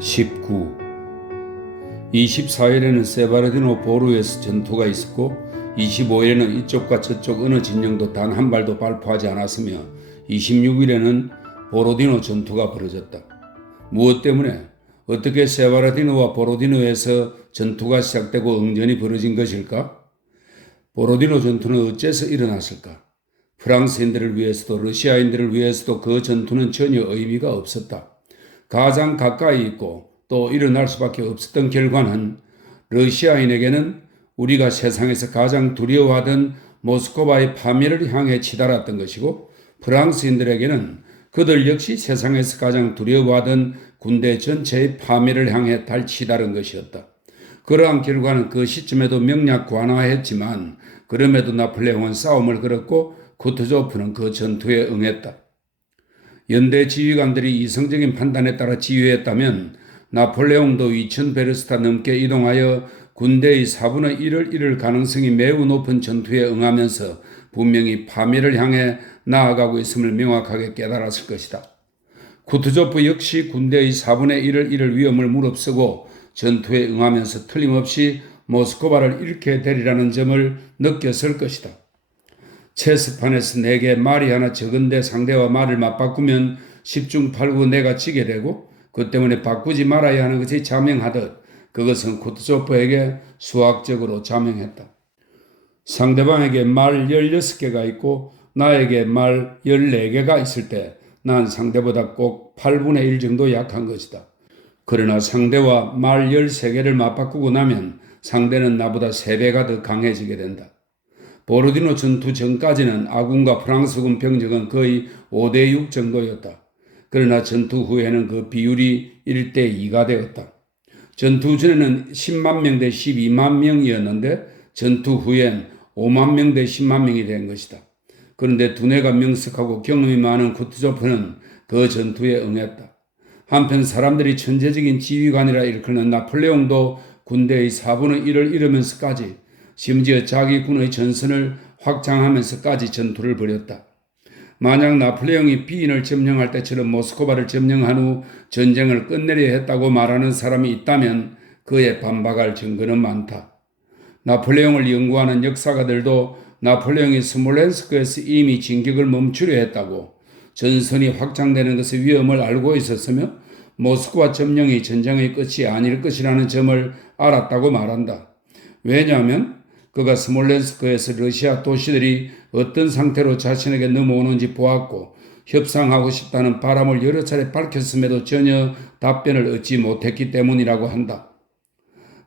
19. 24일에는 세바르디노 보루에서 전투가 있었고 25일에는 이쪽과 저쪽 어느 진영도 단 한 발도 발포하지 않았으며 26일에는 보로디노 전투가 벌어졌다. 무엇 때문에 어떻게 세바르디노와 보로디노에서 전투가 시작되고 응전이 벌어진 것일까? 보로디노 전투는 어째서 일어났을까? 프랑스인들을 위해서도 러시아인들을 위해서도 그 전투는 전혀 의미가 없었다. 가장 가까이 있고 또 일어날 수밖에 없었던 결과는 러시아인에게는 우리가 세상에서 가장 두려워하던 모스크바의 파멸을 향해 치달았던 것이고, 프랑스인들에게는 그들 역시 세상에서 가장 두려워하던 군대 전체의 파멸을 향해 치달은 것이었다. 그러한 결과는 그 시점에도 명약관화했지만 그럼에도 나폴레옹은 싸움을 걸었고 쿠투조프는 그 전투에 응했다. 연대 지휘관들이 이성적인 판단에 따라 지휘했다면 나폴레옹도 2000베르스타 넘게 이동하여 군대의 4분의 1을 잃을 가능성이 매우 높은 전투에 응하면서 분명히 파멸을 향해 나아가고 있음을 명확하게 깨달았을 것이다. 쿠투조프 역시 군대의 4분의 1을 잃을 위험을 무릅쓰고 전투에 응하면서 틀림없이 모스크바를 잃게 되리라는 점을 느꼈을 것이다. 체스판에서 내게 말이 하나 적은데 상대와 말을 맞바꾸면 10중 8구 내가 지게 되고 그 때문에 바꾸지 말아야 하는 것이 자명하듯 그것은 쿠투조프에게 수학적으로 자명했다. 상대방에게 말 16개가 있고 나에게 말 14개가 있을 때 난 상대보다 꼭 8분의 1 정도 약한 것이다. 그러나 상대와 말 13개를 맞바꾸고 나면 상대는 나보다 3배가 더 강해지게 된다. 보로디노 전투 전까지는 아군과 프랑스군 병력은 거의 5대6 정도였다. 그러나 전투 후에는 그 비율이 1대2가 되었다. 전투 전에는 10만 명 대 12만 명이었는데 전투 후엔 5만 명 대 10만 명이 된 것이다. 그런데 두뇌가 명석하고 경험이 많은 쿠투조프는 그 전투에 응했다. 한편 사람들이 천재적인 지휘관이라 일컫는 나폴레옹도 군대의 4분의 1을 잃으면서까지 심지어 자기 군의 전선을 확장하면서까지 전투를 벌였다. 만약 나폴레옹이 비인을 점령할 때처럼 모스크바를 점령한 후 전쟁을 끝내려 했다고 말하는 사람이 있다면 그에 반박할 증거는 많다. 나폴레옹을 연구하는 역사가들도 나폴레옹이 스몰렌스크에서 이미 진격을 멈추려 했다고, 전선이 확장되는 것의 위험을 알고 있었으며 모스크바 점령이 전쟁의 끝이 아닐 것이라는 점을 알았다고 말한다. 왜냐하면 그가 스몰렌스크에서 러시아 도시들이 어떤 상태로 자신에게 넘어오는지 보았고 협상하고 싶다는 바람을 여러 차례 밝혔음에도 전혀 답변을 얻지 못했기 때문이라고 한다.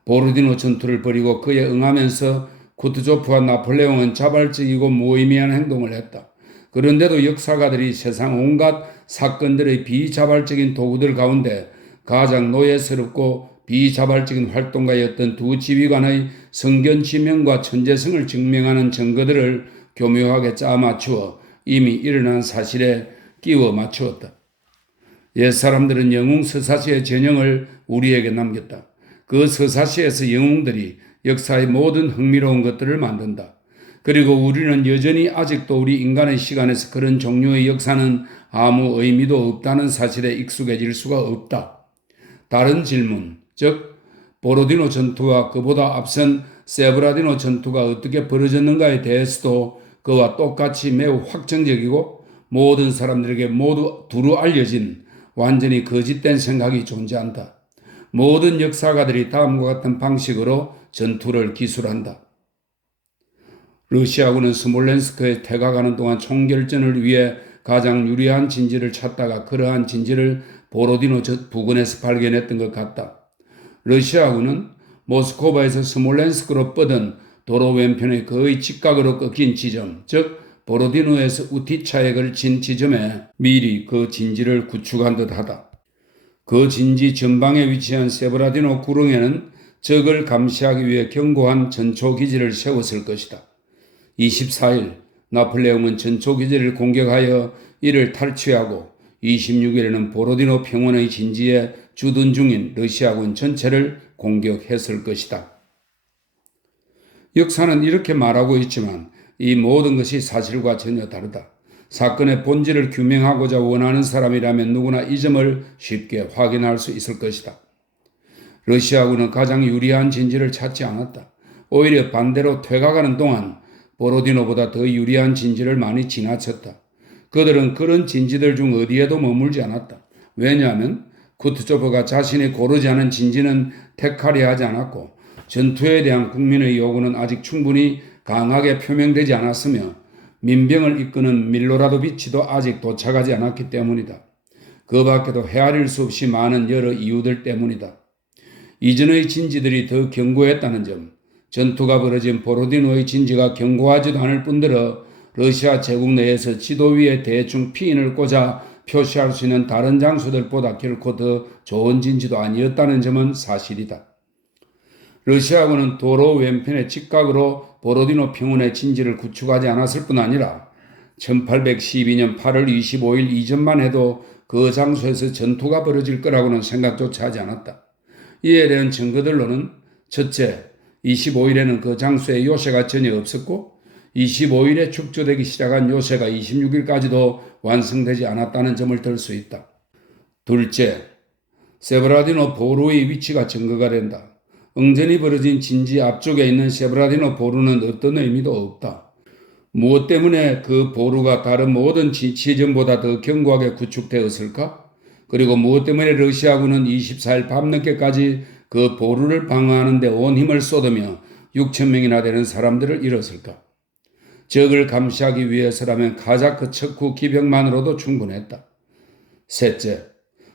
보르디노 전투를 벌이고 그에 응하면서 쿠투조프와 나폴레옹은 자발적이고 무의미한 행동을 했다. 그런데도 역사가들이 세상 온갖 사건들의 비자발적인 도구들 가운데 가장 노예스럽고 비자발적인 활동가였던 두 지휘관의 성견지명과 천재성을 증명하는 증거들을 교묘하게 짜맞추어 이미 일어난 사실에 끼워 맞추었다. 옛사람들은 영웅 서사시의 전형을 우리에게 남겼다. 그 서사시에서 영웅들이 역사의 모든 흥미로운 것들을 만든다. 그리고 우리는 여전히 아직도 우리 인간의 시간에서 그런 종류의 역사는 아무 의미도 없다는 사실에 익숙해질 수가 없다. 다른 질문, 즉 보로디노 전투와 그보다 앞선 세브라디노 전투가 어떻게 벌어졌는가에 대해서도 그와 똑같이 매우 확정적이고 모든 사람들에게 모두 두루 알려진 완전히 거짓된 생각이 존재한다. 모든 역사가들이 다음과 같은 방식으로 전투를 기술한다. 러시아군은 스몰렌스크에 퇴각하는 동안 총결전을 위해 가장 유리한 진지를 찾다가 그러한 진지를 보로디노 부근에서 발견했던 것 같다. 러시아군은 모스크바에서 스몰렌스크로 뻗은 도로 왼편의 거의 직각으로 꺾인 지점, 즉 보로디노에서 우티차에 걸친 지점에 미리 그 진지를 구축한 듯하다. 그 진지 전방에 위치한 세브라디노 구릉에는 적을 감시하기 위해 견고한 전초기지를 세웠을 것이다. 24일 나폴레옹은 전초기지를 공격하여 이를 탈취하고 26일에는 보로디노 평원의 진지에 주둔 중인 러시아군 전체를 공격했을 것이다. 역사는 이렇게 말하고 있지만 이 모든 것이 사실과 전혀 다르다. 사건의 본질을 규명하고자 원하는 사람이라면 누구나 이 점을 쉽게 확인할 수 있을 것이다. 러시아군은 가장 유리한 진지를 찾지 않았다. 오히려 반대로 퇴각하는 동안 보로디노보다 더 유리한 진지를 많이 지나쳤다. 그들은 그런 진지들 중 어디에도 머물지 않았다. 왜냐하면 쿠투조프가 자신이 고르지 않은 진지는 택하려 하지 않았고 전투에 대한 국민의 요구는 아직 충분히 강하게 표명되지 않았으며 민병을 이끄는 밀로라도비치도 아직 도착하지 않았기 때문이다. 그 밖에도 헤아릴 수 없이 많은 여러 이유들 때문이다. 이전의 진지들이 더 견고했다는 점, 전투가 벌어진 보로디노의 진지가 견고하지도 않을 뿐더러 러시아 제국 내에서 지도 위에 대충 피인을 꽂아 표시할 수 있는 다른 장소들보다 결코 더 좋은 진지도 아니었다는 점은 사실이다. 러시아군은 도로 왼편의 직각으로 보로디노 평원의 진지를 구축하지 않았을 뿐 아니라 1812년 8월 25일 이전만 해도 그 장소에서 전투가 벌어질 거라고는 생각조차 하지 않았다. 이에 대한 증거들로는 첫째, 25일에는 그 장소에 요새가 전혀 없었고 25일에 축조되기 시작한 요새가 26일까지도 완성되지 않았다는 점을 들 수 있다. 둘째, 세브라디노 보루의 위치가 증거가 된다. 응전이 벌어진 진지 앞쪽에 있는 세브라디노 보루는 어떤 의미도 없다. 무엇 때문에 그 보루가 다른 모든 지점보다 더 견고하게 구축되었을까? 그리고 무엇 때문에 러시아군은 24일 밤늦게까지 그 보루를 방어하는 데 온 힘을 쏟으며 6천 명이나 되는 사람들을 잃었을까? 적을 감시하기 위해서라면 카자크 척후 기병만으로도 충분했다. 셋째,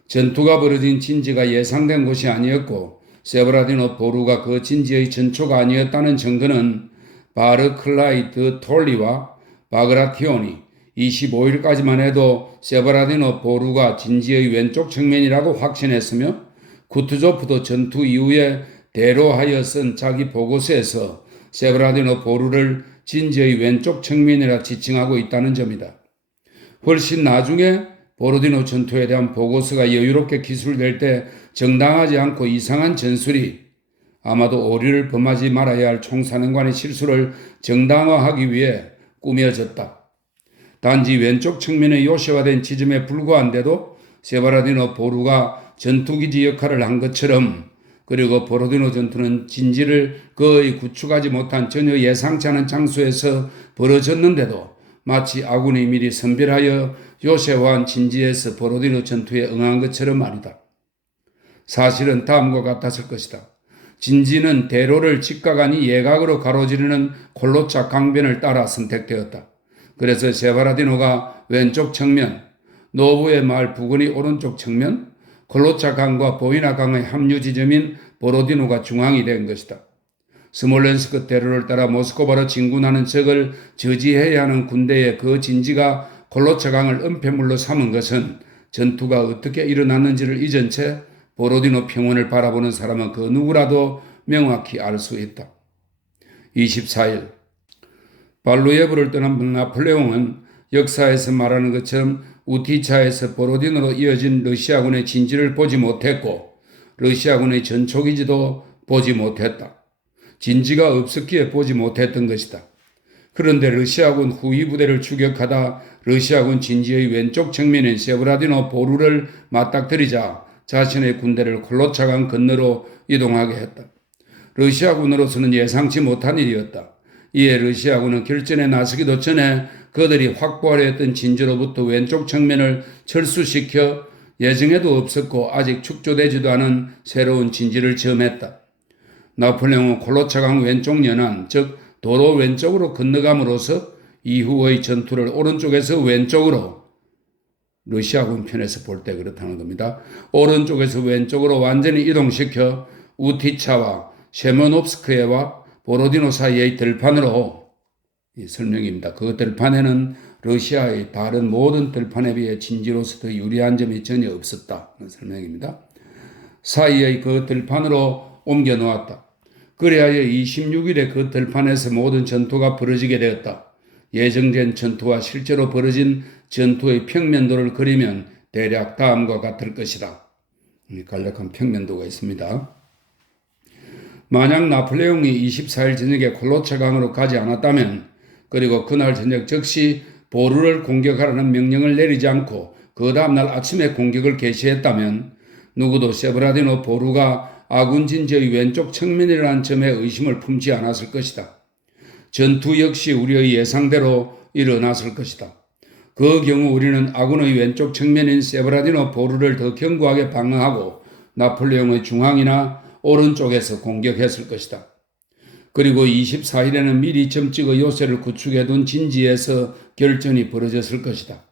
전투가 벌어진 진지가 예상된 곳이 아니었고 세브라디노 보루가 그 진지의 전초가 아니었다는 증거는 바르클라이트 톨리와 바그라티온이 25일까지만 해도 세브라디노 보루가 진지의 왼쪽 측면이라고 확신했으며 쿠투조프도 전투 이후에 대로하여 쓴 자기 보고서에서 세브라디노 보루를 진지의 왼쪽 측면이라 지칭하고 있다는 점이다. 훨씬 나중에 보로디노 전투에 대한 보고서가 여유롭게 기술될 때 정당하지 않고 이상한 전술이 아마도 오류를 범하지 말아야 할 총사령관의 실수를 정당화하기 위해 꾸며졌다. 단지 왼쪽 측면의 요새화된 지점에 불과한데도 세브라디노 보루가 전투기지 역할을 한 것처럼 그리고 보로디노 전투는 진지를 거의 구축하지 못한 전혀 예상치 않은 장소에서 벌어졌는데도 마치 아군이 미리 선별하여 요새화한 진지에서 보로디노 전투에 응한 것처럼 말이다. 사실은 다음과 같았을 것이다. 진지는 대로를 직각 아니 예각으로 가로지르는 콜로차 강변을 따라 선택되었다. 그래서 세바라디노가 왼쪽 측면, 노부의 마을 부근이 오른쪽 측면, 콜로차 강과 보이나 강의 합류 지점인 보로디노가 중앙이 된 것이다. 스몰렌스크 대로를 따라 모스크바로 진군하는 적을 저지해야 하는 군대의 그 진지가 콜로차 강을 은폐물로 삼은 것은 전투가 어떻게 일어났는지를 잊은 채 보로디노 평원을 바라보는 사람은 그 누구라도 명확히 알 수 있다. 24일 발루예브를 떠난 나폴레옹은 역사에서 말하는 것처럼 우티차에서 보로디노로 이어진 러시아군의 진지를 보지 못했고 러시아군의 전초기지도 보지 못했다. 진지가 없었기에 보지 못했던 것이다. 그런데 러시아군 후위 부대를 추격하다 러시아군 진지의 왼쪽 측면인 세브라디노 보루를 맞닥뜨리자 자신의 군대를 콜로차강 건너로 이동하게 했다. 러시아군으로서는 예상치 못한 일이었다. 이에 러시아군은 결전에 나서기도 전에 그들이 확보하려 했던 진지로부터 왼쪽 측면을 철수시켜 예정에도 없었고 아직 축조되지도 않은 새로운 진지를 점했다. 나폴레옹은 콜로차강 왼쪽 연안, 즉 도로 왼쪽으로 건너감으로써 이후의 전투를 오른쪽에서 왼쪽으로 러시아군 편에서 볼 때 그렇다는 겁니다. 오른쪽에서 왼쪽으로 완전히 이동시켜 우티차와 셰모노프스크에와 보로디노 사이의 들판으로 이 설명입니다. 그 들판에는 러시아의 다른 모든 들판에 비해 진지로서 더 유리한 점이 전혀 없었다는 설명입니다. 사이의 그 들판으로 옮겨 놓았다. 그리하여 26일에 그 들판에서 모든 전투가 벌어지게 되었다. 예정된 전투와 실제로 벌어진 전투의 평면도를 그리면 대략 다음과 같을 것이다. 간략한 평면도가 있습니다. 만약 나폴레옹이 24일 저녁에 콜로차강으로 가지 않았다면 그리고 그날 저녁 즉시 보루를 공격하라는 명령을 내리지 않고 그 다음날 아침에 공격을 개시했다면 누구도 세브라디노 보루가 아군 진지의 왼쪽 측면이라는 점에 의심을 품지 않았을 것이다. 전투 역시 우리의 예상대로 일어났을 것이다. 그 경우 우리는 아군의 왼쪽 측면인 세브라디노 보루를 더 견고하게 방어하고 나폴레옹의 중앙이나 오른쪽에서 공격했을 것이다. 그리고 24일에는 미리 점찍어 요새를 구축해둔 진지에서 결전이 벌어졌을 것이다.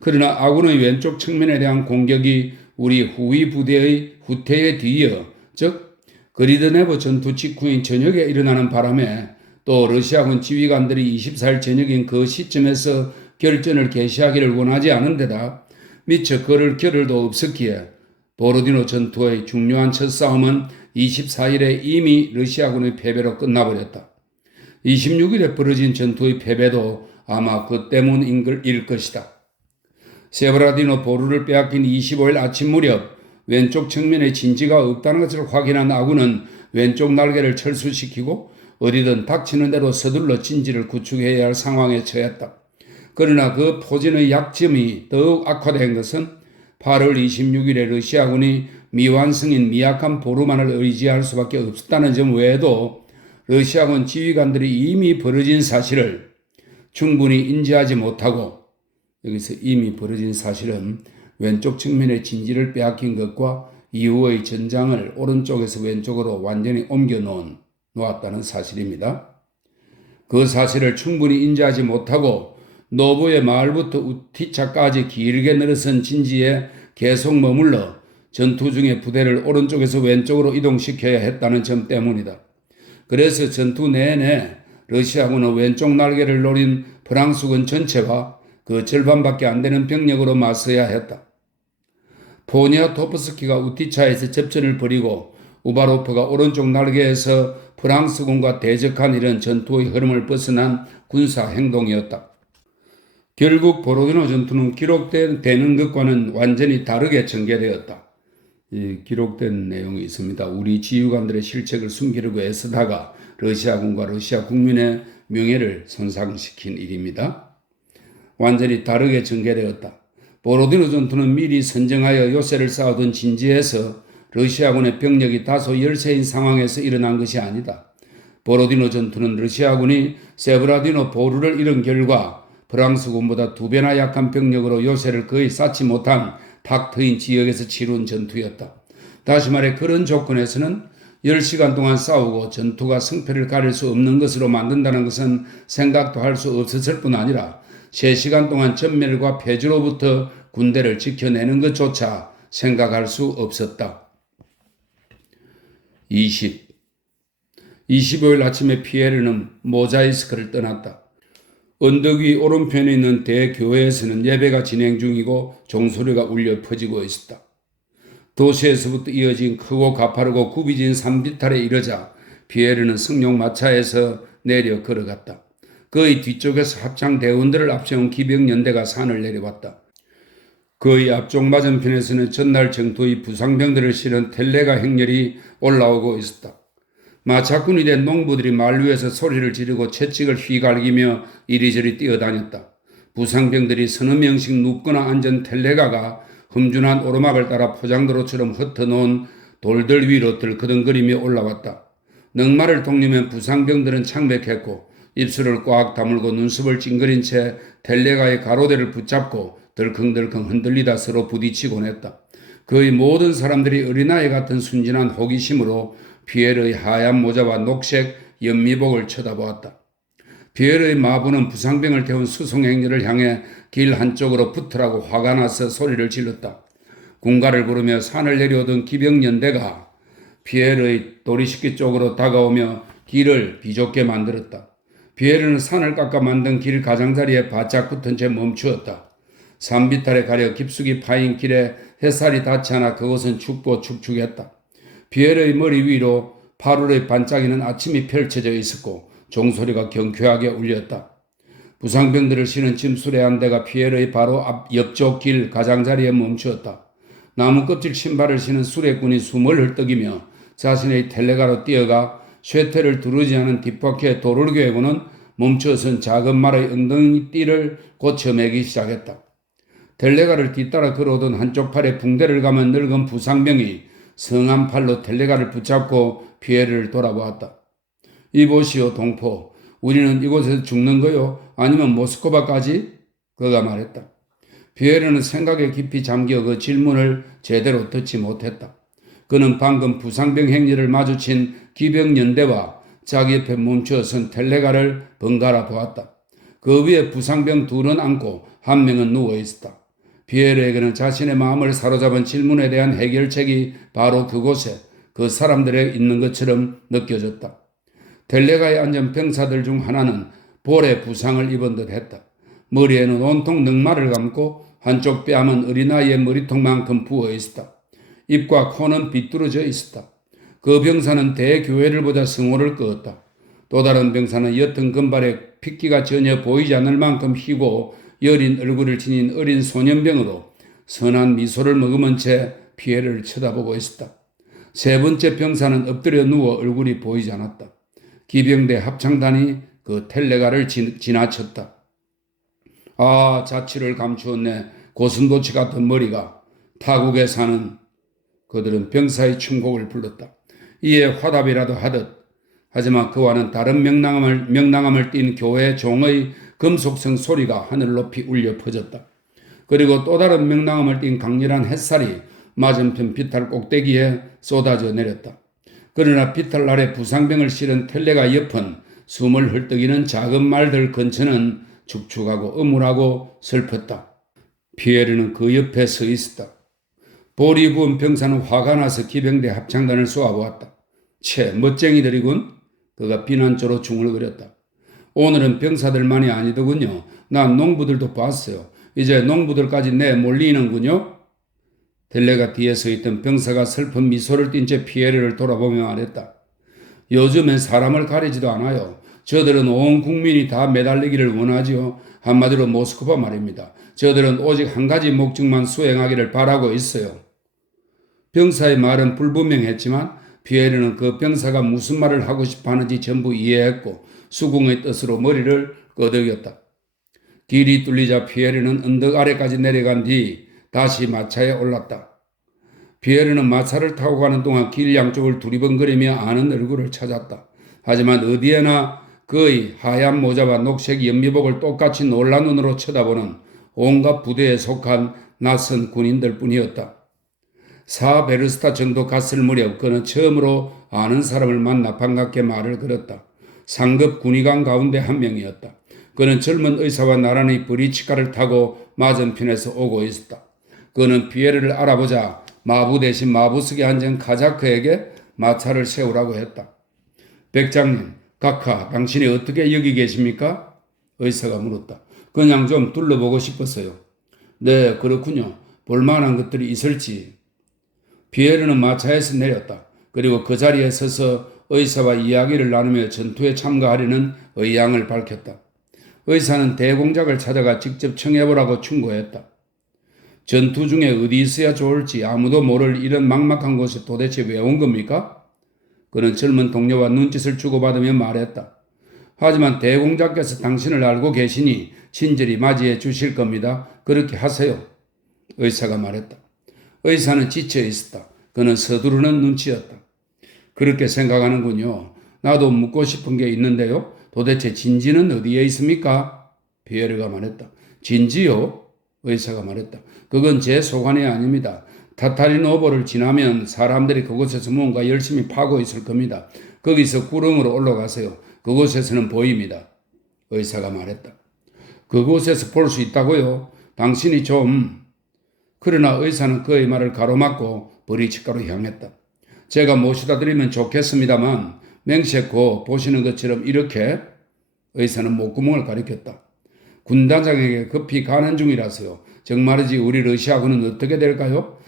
그러나 아군의 왼쪽 측면에 대한 공격이 우리 후위 부대의 후퇴에 뒤이어, 즉 그리드네브 전투 직후인 저녁에 일어나는 바람에 또 러시아군 지휘관들이 24일 저녁인 그 시점에서 결전을 개시하기를 원하지 않은 데다 미처 그럴 겨를도 없었기에 보로디노 전투의 중요한 첫 싸움은 24일에 이미 러시아군의 패배로 끝나버렸다. 26일에 벌어진 전투의 패배도 아마 그 때문일 것이다. 세브라디노 보루를 빼앗긴 25일 아침 무렵 왼쪽 측면에 진지가 없다는 것을 확인한 아군은 왼쪽 날개를 철수시키고 어디든 닥치는 대로 서둘러 진지를 구축해야 할 상황에 처했다. 그러나 그 포진의 약점이 더욱 악화된 것은 8월 26일에 러시아군이 미완성인 미약한 보루만을 의지할 수밖에 없었다는 점 외에도 러시아군 지휘관들이 이미 벌어진 사실을 충분히 인지하지 못하고, 여기서 이미 벌어진 사실은 왼쪽 측면의 진지를 빼앗긴 것과 이후의 전장을 오른쪽에서 왼쪽으로 완전히 옮겨 놓았다는 사실입니다. 그 사실을 충분히 인지하지 못하고 노보의 마을부터 우티차까지 길게 늘어선 진지에 계속 머물러 전투 중에 부대를 오른쪽에서 왼쪽으로 이동시켜야 했다는 점 때문이다. 그래서 전투 내내 러시아군은 왼쪽 날개를 노린 프랑스군 전체가 그 절반밖에 안 되는 병력으로 맞서야 했다. 포니아토프스키가 우티차에서 접전을 벌이고 우바로프가 오른쪽 날개에서 프랑스군과 대적한 일은 전투의 흐름을 벗어난 군사 행동이었다. 결국 보로디노 전투는 기록되는 것과는 완전히 다르게 전개되었다. 기록된 내용이 있습니다. 우리 지휘관들의 실책을 숨기려고 애쓰다가 러시아군과 러시아 국민의 명예를 손상시킨 일입니다. 완전히 다르게 전개되었다. 보로디노 전투는 미리 선정하여 요새를 쌓아둔 진지에서 러시아군의 병력이 다소 열세인 상황에서 일어난 것이 아니다. 보로디노 전투는 러시아군이 세브라디노 보루를 잃은 결과 프랑스군보다 2배나 약한 병력으로 요새를 거의 쌓지 못한 탁 트인 지역에서 치룬 전투였다. 다시 말해 그런 조건에서는 10시간 동안 싸우고 전투가 승패를 가릴 수 없는 것으로 만든다는 것은 생각도 할 수 없었을 뿐 아니라 3시간 동안 전멸과 폐주로부터 군대를 지켜내는 것조차 생각할 수 없었다. 25일 아침에 피에르는 모자이스크를 떠났다. 언덕 위 오른편에 있는 대교회에서는 예배가 진행 중이고 종소리가 울려 퍼지고 있었다. 도시에서부터 이어진 크고 가파르고 굽이진 산비탈에 이르자 피에르는 승용마차에서 내려 걸어갔다. 그의 뒤쪽에서 합창 대원들을 앞세운 기병연대가 산을 내려왔다. 그의 앞쪽 맞은편에서는 전날 전투의 부상병들을 실은 텔레가 행렬이 올라오고 있었다. 마차꾼이 된 농부들이 말 위에서 소리를 지르고 채찍을 휘갈기며 이리저리 뛰어다녔다. 부상병들이 서너 명씩 눕거나 앉은 텔레가가 험준한 오르막을 따라 포장도로처럼 흩어놓은 돌들 위로 들커덩거리며 올라왔다. 넉마를 독리면 부상병들은 창백했고 입술을 꽉 다물고 눈썹을 찡그린 채 텔레가의 가로대를 붙잡고 덜컹덜컹 흔들리다 서로 부딪히곤 했다. 거의 모든 사람들이 어린아이 같은 순진한 호기심으로 피에르의 하얀 모자와 녹색 연미복을 쳐다보았다. 피에르의 마부는 부상병을 태운 수송행렬을 향해 길 한쪽으로 붙으라고 화가 나서 소리를 질렀다. 군가를 부르며 산을 내려오던 기병연대가 피에르의 도리시키 쪽으로 다가오며 길을 비좁게 만들었다. 피에르는 산을 깎아 만든 길 가장자리에 바짝 붙은 채 멈추었다. 산비탈에 가려 깊숙이 파인 길에 햇살이 닿지 않아 그곳은 춥고 축축했다. 피에르의 머리 위로 8월의 반짝이는 아침이 펼쳐져 있었고 종소리가 경쾌하게 울렸다. 부상병들을 실은 짐수레 한 대가 피에르의 바로 앞 옆쪽 길 가장자리에 멈추었다. 나무 껍질 신발을 신은 수레꾼이 숨을 헐떡이며 자신의 텔레가로 뛰어가 쇠퇴를 두르지 않은 뒷바퀴에 돌을 괴고는 멈춰선 작은 말의 엉덩이띠를 고쳐 매기 시작했다. 텔레가를 뒤따라 걸어오던 한쪽 팔에 붕대를 감은 늙은 부상병이 성한 팔로 텔레가를 붙잡고 피에르를 돌아보았다. 이보시오 동포, 우리는 이곳에서 죽는 거요? 아니면 모스크바까지? 그가 말했다. 피에르는 생각에 깊이 잠겨 그 질문을 제대로 듣지 못했다. 그는 방금 부상병 행리를 마주친 기병연대와 자기 옆에 멈추어선 텔레가를 번갈아 보았다. 그 위에 부상병 둘은 앉고 한 명은 누워 있었다. 피에르에게는 자신의 마음을 사로잡은 질문에 대한 해결책이 바로 그곳에 그 사람들에 있는 것처럼 느껴졌다. 텔레가에 앉은 병사들 중 하나는 볼에 부상을 입은 듯 했다. 머리에는 온통 늑마를 감고 한쪽 뺨은 어린아이의 머리통만큼 부어 있었다. 입과 코는 비뚤어져 있었다. 그 병사는 대교회를 보자 성호를 끄었다. 또 다른 병사는 옅은 금발에 핏기가 전혀 보이지 않을 만큼 희고 여린 얼굴을 지닌 어린 소년병으로 선한 미소를 머금은 채 피해를 쳐다보고 있었다. 세 번째 병사는 엎드려 누워 얼굴이 보이지 않았다. 기병대 합창단이 그 텔레가를 지나쳤다. 아, 자취를 감추었네. 고슴도치 같은 머리가. 타국에 사는 그들은 병사의 충곡을 불렀다. 이에 화답이라도 하듯. 하지만 그와는 다른 명랑함을 띤 교회 종의 금속성 소리가 하늘 높이 울려 퍼졌다. 그리고 또 다른 명랑함을 띤 강렬한 햇살이 맞은편 비탈 꼭대기에 쏟아져 내렸다. 그러나 비탈 아래 부상병을 실은 텔레가 옆은 숨을 헐떡이는 작은 말들 근처는 축축하고 음울하고 슬펐다. 피에르는 그 옆에 서 있었다. 볼이 부은 병사는 화가 나서 기병대 합창단을 쏘아보았다. 채 멋쟁이들이군. 그가 비난조로 중얼거렸다. 오늘은 병사들만이 아니더군요. 난 농부들도 봤어요. 이제 농부들까지 내몰리는군요. 텔레가 뒤에 서 있던 병사가 슬픈 미소를 띤 채 피에르를 돌아보며 말했다. 요즘엔 사람을 가리지도 않아요. 저들은 온 국민이 다 매달리기를 원하지요. 한마디로 모스크바 말입니다. 저들은 오직 한 가지 목적만 수행하기를 바라고 있어요. 병사의 말은 불분명했지만 피에르는 그 병사가 무슨 말을 하고 싶어 하는지 전부 이해했고 수궁의 뜻으로 머리를 끄덕였다. 길이 뚫리자 피에르는 언덕 아래까지 내려간 뒤 다시 마차에 올랐다. 피에르는 마차를 타고 가는 동안 길 양쪽을 두리번거리며 아는 얼굴을 찾았다. 하지만 어디에나 그의 하얀 모자와 녹색 연미복을 똑같이 놀란 눈으로 쳐다보는 온갖 부대에 속한 낯선 군인들 뿐이었다. 사베르스타 정도 갔을 무렵 그는 처음으로 아는 사람을 만나 반갑게 말을 걸었다. 상급 군의관 가운데 한 명이었다. 그는 젊은 의사와 나란히 브리치카를 타고 맞은편에서 오고 있었다. 그는 피에르를 알아보자 마부 대신 마부석에 앉은 카자크에게 마차를 세우라고 했다. 백장님, 각하, 당신이 어떻게 여기 계십니까? 의사가 물었다. 그냥 좀 둘러보고 싶었어요. 네, 그렇군요. 볼만한 것들이 있을지. 피에르는 마차에서 내렸다. 그리고 그 자리에 서서 의사와 이야기를 나누며 전투에 참가하려는 의향을 밝혔다. 의사는 대공작을 찾아가 직접 청해보라고 충고했다. 전투 중에 어디 있어야 좋을지 아무도 모를 이런 막막한 곳에 도대체 왜 온 겁니까? 그는 젊은 동료와 눈짓을 주고받으며 말했다. 하지만 대공작께서 당신을 알고 계시니 친절히 맞이해 주실 겁니다. 그렇게 하세요. 의사가 말했다. 의사는 지쳐 있었다. 그는 서두르는 눈치였다. 그렇게 생각하는군요. 나도 묻고 싶은 게 있는데요. 도대체 진지는 어디에 있습니까? 피에르가 말했다. 진지요? 의사가 말했다. 그건 제 소관이 아닙니다. 타타리노보를 지나면 사람들이 그곳에서 뭔가 열심히 파고 있을 겁니다. 거기서 구름으로 올라가세요. 그곳에서는 보입니다. 의사가 말했다. 그곳에서 볼 수 있다고요? 당신이 좀... 그러나 의사는 그의 말을 가로막고 브리치카로 향했다. 제가 모시다 드리면 좋겠습니다만 맹세코 보시는 것처럼 이렇게 의사는 목구멍을 가리켰다. 군단장에게 급히 가는 중이라서요. 정말이지 우리 러시아군은 어떻게 될까요?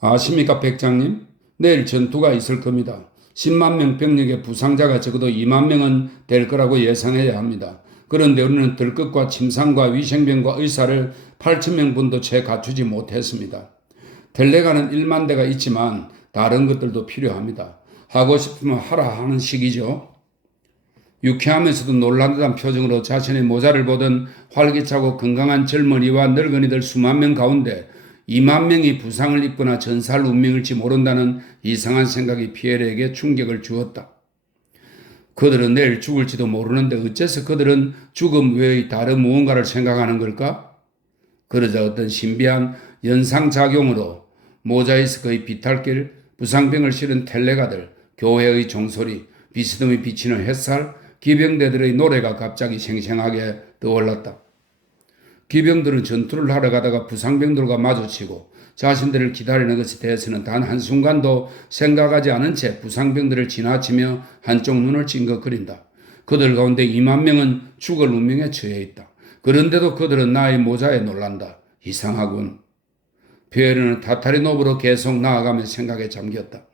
아십니까 백장님? 내일 전투가 있을 겁니다. 10만 명 병력의 부상자가 적어도 2만 명은 될 거라고 예상해야 합니다. 그런데 우리는 들것과 침상과 위생병과 의사를 8천 명분도 채 갖추지 못했습니다. 텔레가는 1만 대가 있지만 다른 것들도 필요합니다. 하고 싶으면 하라 하는 식이죠. 유쾌하면서도 놀란 듯한 표정으로 자신의 모자를 보던 활기차고 건강한 젊은이와 늙은이들 수만 명 가운데 2만 명이 부상을 입거나 전사할 운명일지 모른다는 이상한 생각이 피에르에게 충격을 주었다. 그들은 내일 죽을지도 모르는데 어째서 그들은 죽음 외의 다른 무언가를 생각하는 걸까? 그러자 어떤 신비한 연상작용으로 모자이스크의 비탈길, 부상병을 실은 텔레가들, 교회의 종소리, 비스듬히 비치는 햇살, 기병대들의 노래가 갑자기 생생하게 떠올랐다. 기병들은 전투를 하러 가다가 부상병들과 마주치고 자신들을 기다리는 것에 대해서는 단 한순간도 생각하지 않은 채 부상병들을 지나치며 한쪽 눈을 찡긋거린다. 그들 가운데 2만 명은 죽을 운명에 처해 있다. 그런데도 그들은 나의 모자에 놀란다. 이상하군. 피에르는 타타리노브로 계속 나아가며 생각에 잠겼다.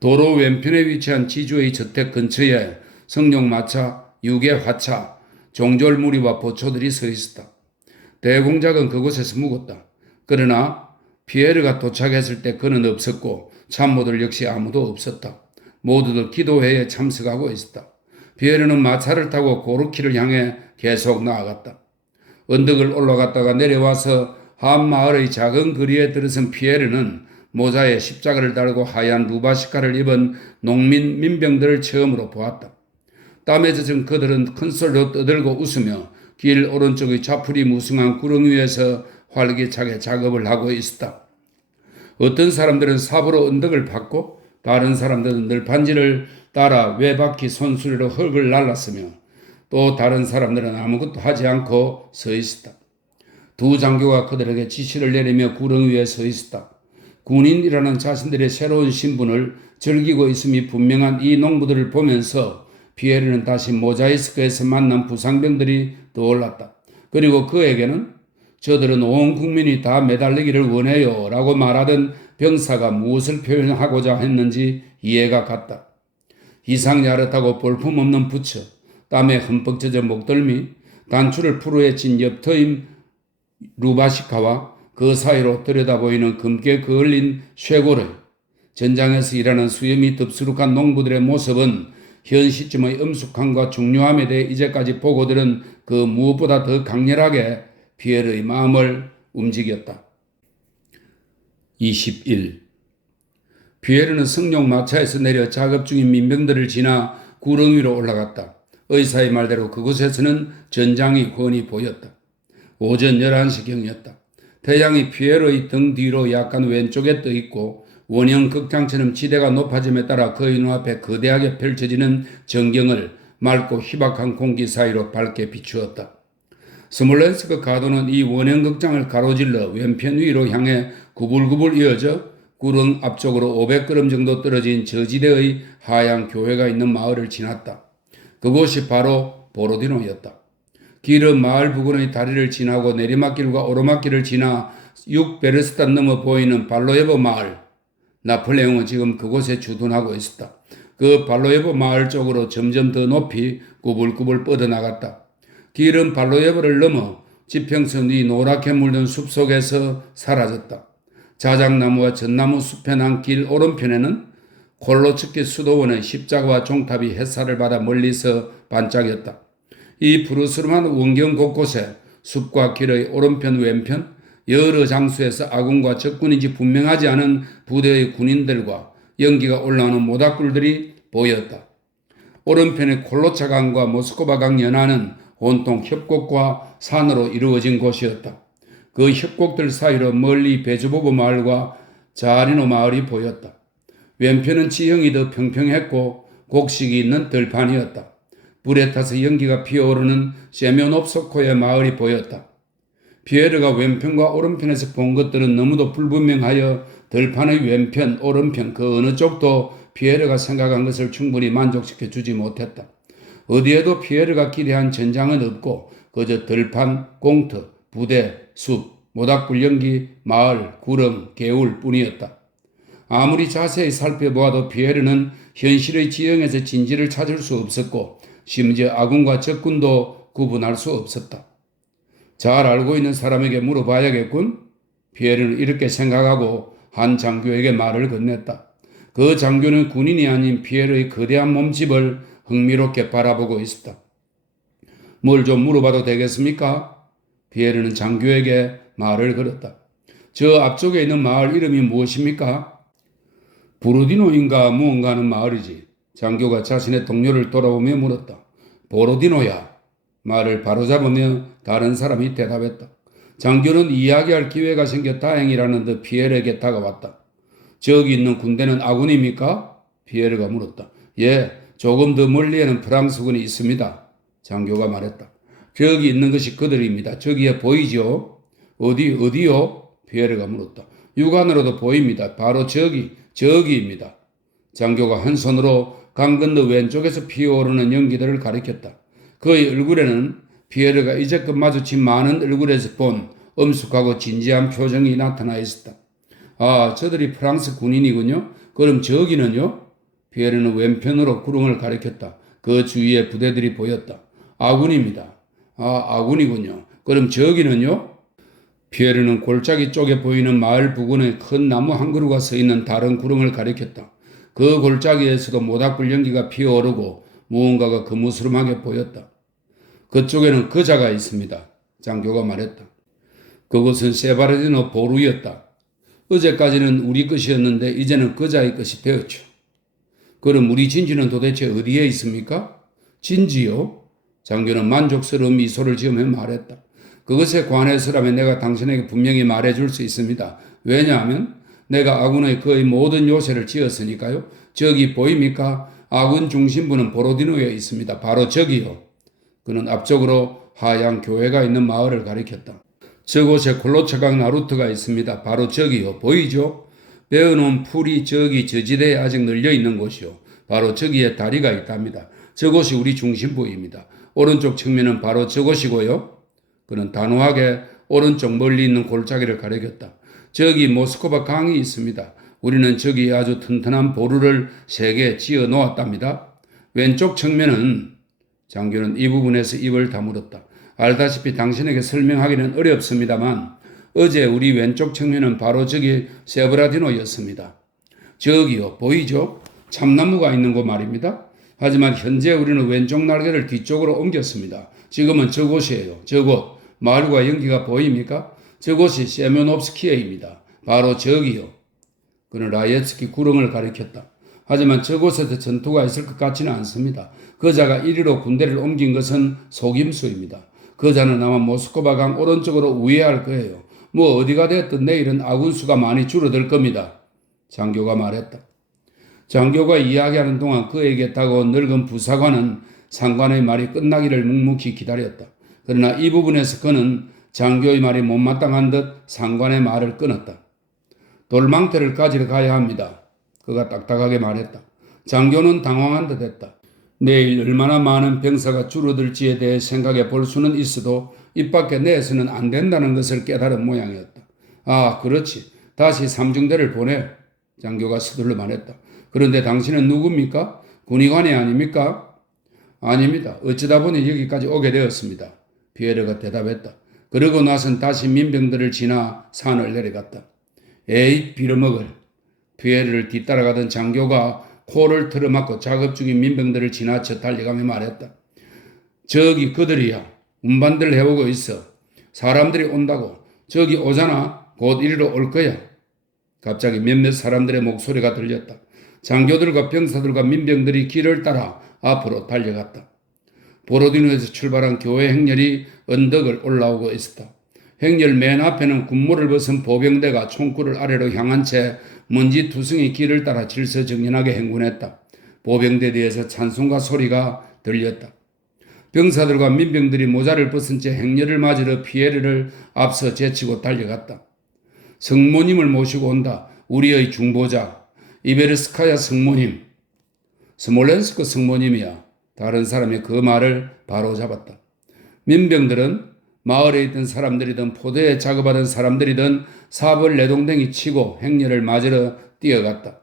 도로 왼편에 위치한 지주의 저택 근처에 성룡마차, 유계화차, 종졸무리와 보초들이 서 있었다. 대공작은 그곳에서 묵었다. 그러나 피에르가 도착했을 때 그는 없었고 참모들 역시 아무도 없었다. 모두들 기도회에 참석하고 있었다. 피에르는 마차를 타고 고르키를 향해 계속 나아갔다. 언덕을 올라갔다가 내려와서 한 마을의 작은 거리에 들어선 피에르는 모자에 십자가를 달고 하얀 루바시카를 입은 농민 민병들을 처음으로 보았다. 땀에 젖은 그들은 큰 소리로 떠들고 웃으며 길 오른쪽의 자풀이 무성한 구릉 위에서 활기차게 작업을 하고 있었다. 어떤 사람들은 삽으로 언덕을 팠고 다른 사람들은 널판지를 따라 외바퀴 손수레로 흙을 날랐으며 또 다른 사람들은 아무것도 하지 않고 서 있었다. 두 장교가 그들에게 지시를 내리며 구릉 위에 서 있었다. 군인이라는 자신들의 새로운 신분을 즐기고 있음이 분명한 이 농부들을 보면서 피에르는 다시 모자이스크에서 만난 부상병들이 떠올랐다. 그리고 그에게는 저들은 온 국민이 다 매달리기를 원해요 라고 말하던 병사가 무엇을 표현하고자 했는지 이해가 갔다. 이상 야릇하고 볼품없는 부처, 땀에 흠뻑 젖은 목덜미, 단추를 푸르에 친 옆터임 루바시카와 그 사이로 들여다보이는 검게 그을린 쇠고래, 전장에서 일하는 수염이 덥수룩한 농부들의 모습은 현 시점의 엄숙함과 중요함에 대해 이제까지 보고들은 그 무엇보다 더 강렬하게 피에르의 마음을 움직였다. 21. 피에르는 성룡 마차에서 내려 작업 중인 민병들을 지나 구릉 위로 올라갔다. 의사의 말대로 그곳에서는 전장이 훤히 보였다. 오전 11시경이었다. 태양이 피에르의 등 뒤로 약간 왼쪽에 떠 있고 원형 극장처럼 지대가 높아짐에 따라 그의 눈앞에 거대하게 펼쳐지는 전경을 맑고 희박한 공기 사이로 밝게 비추었다. 스몰렌스크 가도는 이 원형 극장을 가로질러 왼편 위로 향해 구불구불 이어져 구릉 앞쪽으로 500걸음 정도 떨어진 저지대의 하얀 교회가 있는 마을을 지났다. 그곳이 바로 보로디노였다. 길은 마을 부근의 다리를 지나고 내리막길과 오르막길을 지나 6베르스탄 넘어 보이는 발로예보 마을. 나폴레옹은 지금 그곳에 주둔하고 있었다. 그 발로예보 마을 쪽으로 점점 더 높이 구불구불 뻗어나갔다. 길은 발로예보를 넘어 지평선 위 노랗게 물든 숲속에서 사라졌다. 자작나무와 전나무 숲에 난 길 오른편에는 콜로츠키 수도원의 십자가와 종탑이 햇살을 받아 멀리서 반짝였다. 이 푸르스름한 원경 곳곳에 숲과 길의 오른편 왼편 여러 장소에서 아군과 적군인지 분명하지 않은 부대의 군인들과 연기가 올라오는 모닥불들이 보였다. 오른편의 콜로차강과 모스코바강 연안은 온통 협곡과 산으로 이루어진 곳이었다. 그 협곡들 사이로 멀리 베즈보브 마을과 자리노 마을이 보였다. 왼편은 지형이 더 평평했고 곡식이 있는 들판이었다. 불에 타서 연기가 피어오르는 세면옵소코의 마을이 보였다. 피에르가 왼편과 오른편에서 본 것들은 너무도 불분명하여 들판의 왼편, 오른편 그 어느 쪽도 피에르가 생각한 것을 충분히 만족시켜 주지 못했다. 어디에도 피에르가 기대한 전장은 없고 그저 들판, 공터, 부대, 숲, 모닥불 연기, 마을, 구름, 개울 뿐이었다. 아무리 자세히 살펴보아도 피에르는 현실의 지형에서 진지를 찾을 수 없었고 심지어 아군과 적군도 구분할 수 없었다. 잘 알고 있는 사람에게 물어봐야겠군? 피에르는 이렇게 생각하고 한 장교에게 말을 건넸다. 그 장교는 군인이 아닌 피에르의 거대한 몸집을 흥미롭게 바라보고 있었다. 뭘 좀 물어봐도 되겠습니까? 피에르는 장교에게 말을 걸었다. 저 앞쪽에 있는 마을 이름이 무엇입니까? 부르디노인가 무언가 하는 마을이지. 장교가 자신의 동료를 돌아보며 물었다. 보로디노야. 말을 바로잡으며 다른 사람이 대답했다. 장교는 이야기할 기회가 생겨 다행이라는 듯 피에르에게 다가왔다. 저기 있는 군대는 아군입니까? 피에르가 물었다. 예, 조금 더 멀리에는 프랑스군이 있습니다. 장교가 말했다. 저기 있는 것이 그들입니다. 저기에 보이죠? 어디요? 피에르가 물었다. 육안으로도 보입니다. 바로 저기입니다. 장교가 한 손으로 강 건너 왼쪽에서 피어오르는 연기들을 가리켰다. 그의 얼굴에는 피에르가 이제껏 마주친 많은 얼굴에서 본 엄숙하고 진지한 표정이 나타나 있었다. 아, 저들이 프랑스 군인이군요. 그럼 저기는요? 피에르는 왼편으로 구릉을 가리켰다. 그 주위에 부대들이 보였다. 아군입니다. 아, 아군이군요. 그럼 저기는요? 피에르는 골짜기 쪽에 보이는 마을 부근에 큰 나무 한 그루가 서 있는 다른 구릉을 가리켰다. 그 골짜기에서도 모닥불 연기가 피어오르고 무언가가 거무스름하게 보였다. 그쪽에는 거자가 있습니다. 장교가 말했다. 그것은 세바르디노 보루였다. 어제까지는 우리 것이었는데 이제는 거자의 것이 되었죠. 그럼 우리 진지는 도대체 어디에 있습니까? 진지요? 장교는 만족스러운 미소를 지으며 말했다. 그것에 관해서라면 내가 당신에게 분명히 말해줄 수 있습니다. 왜냐하면 내가 아군의 거의 모든 요새를 지었으니까요. 저기 보입니까? 아군 중심부는 보로디노에 있습니다. 바로 저기요. 그는 앞쪽으로 하얀 교회가 있는 마을을 가리켰다. 저곳에 콜로차강 나루트가 있습니다. 바로 저기요. 보이죠? 베어놓은 풀이 저기 저지대에 아직 널려있는 곳이요. 바로 저기에 다리가 있답니다. 저곳이 우리 중심부입니다. 오른쪽 측면은 바로 저곳이고요. 그는 단호하게 오른쪽 멀리 있는 골짜기를 가리켰다. 저기 모스크바 강이 있습니다. 우리는 저기 아주 튼튼한 보루를 3개 지어 놓았답니다. 왼쪽 측면은 장교는 이 부분에서 입을 다물었다. 알다시피 당신에게 설명하기는 어렵습니다만 어제 우리 왼쪽 측면은 바로 저기 세브라디노였습니다. 저기요, 보이죠? 참나무가 있는 곳 말입니다. 하지만 현재 우리는 왼쪽 날개를 뒤쪽으로 옮겼습니다. 지금은 저곳이에요. 저곳. 마을과 연기가 보입니까? 저곳이 세면옵스키에입니다. 바로 저기요. 그는 라예츠키 구릉을 가리켰다. 하지만 저곳에서 전투가 있을 것 같지는 않습니다. 거자가 이리로 군대를 옮긴 것은 속임수입니다. 거자는 아마 모스크바 강 오른쪽으로 우회할 거예요. 뭐 어디가 됐든 내일은 아군 수가 많이 줄어들 겁니다. 장교가 말했다. 장교가 이야기하는 동안 그에게 다가온 늙은 부사관은 상관의 말이 끝나기를 묵묵히 기다렸다. 그러나 이 부분에서 그는 장교의 말이 못마땅한 듯 상관의 말을 끊었다. 돌망태를 가지러 가야 합니다. 그가 딱딱하게 말했다. 장교는 당황한 듯 했다. 내일 얼마나 많은 병사가 줄어들지에 대해 생각해 볼 수는 있어도 입 밖에 내서는 안 된다는 것을 깨달은 모양이었다. 아, 그렇지. 다시 삼중대를 보내. 장교가 서둘러 말했다. 그런데 당신은 누굽니까? 군의관이 아닙니까? 아닙니다. 어쩌다 보니 여기까지 오게 되었습니다. 피에르가 대답했다. 그러고 나선 다시 민병들을 지나 산을 내려갔다. 에이, 빌어먹을. 피에르를 뒤따라가던 장교가 코를 틀어막고 작업 중인 민병들을 지나쳐 달려가며 말했다. 저기 그들이야. 운반들 해오고 있어. 사람들이 온다고. 저기 오잖아. 곧 이리로 올 거야. 갑자기 몇몇 사람들의 목소리가 들렸다. 장교들과 병사들과 민병들이 길을 따라 앞으로 달려갔다. 보로디노에서 출발한 교회 행렬이 언덕을 올라오고 있었다. 행렬 맨 앞에는 군무를 벗은 보병대가 총구를 아래로 향한 채 먼지 투성이 길을 따라 질서정연하게 행군했다. 보병대 뒤에서 찬송가 소리가 들렸다. 병사들과 민병들이 모자를 벗은 채 행렬을 맞으러 피에르를 앞서 제치고 달려갔다. 성모님을 모시고 온다. 우리의 중보자. 이베르스카야 성모님. 스몰렌스크 성모님이야. 다른 사람이 그 말을 바로 잡았다. 민병들은 마을에 있던 사람들이든 포대에 작업하던 사람들이든 삽을 내동댕이 치고 행렬을 맞으러 뛰어갔다.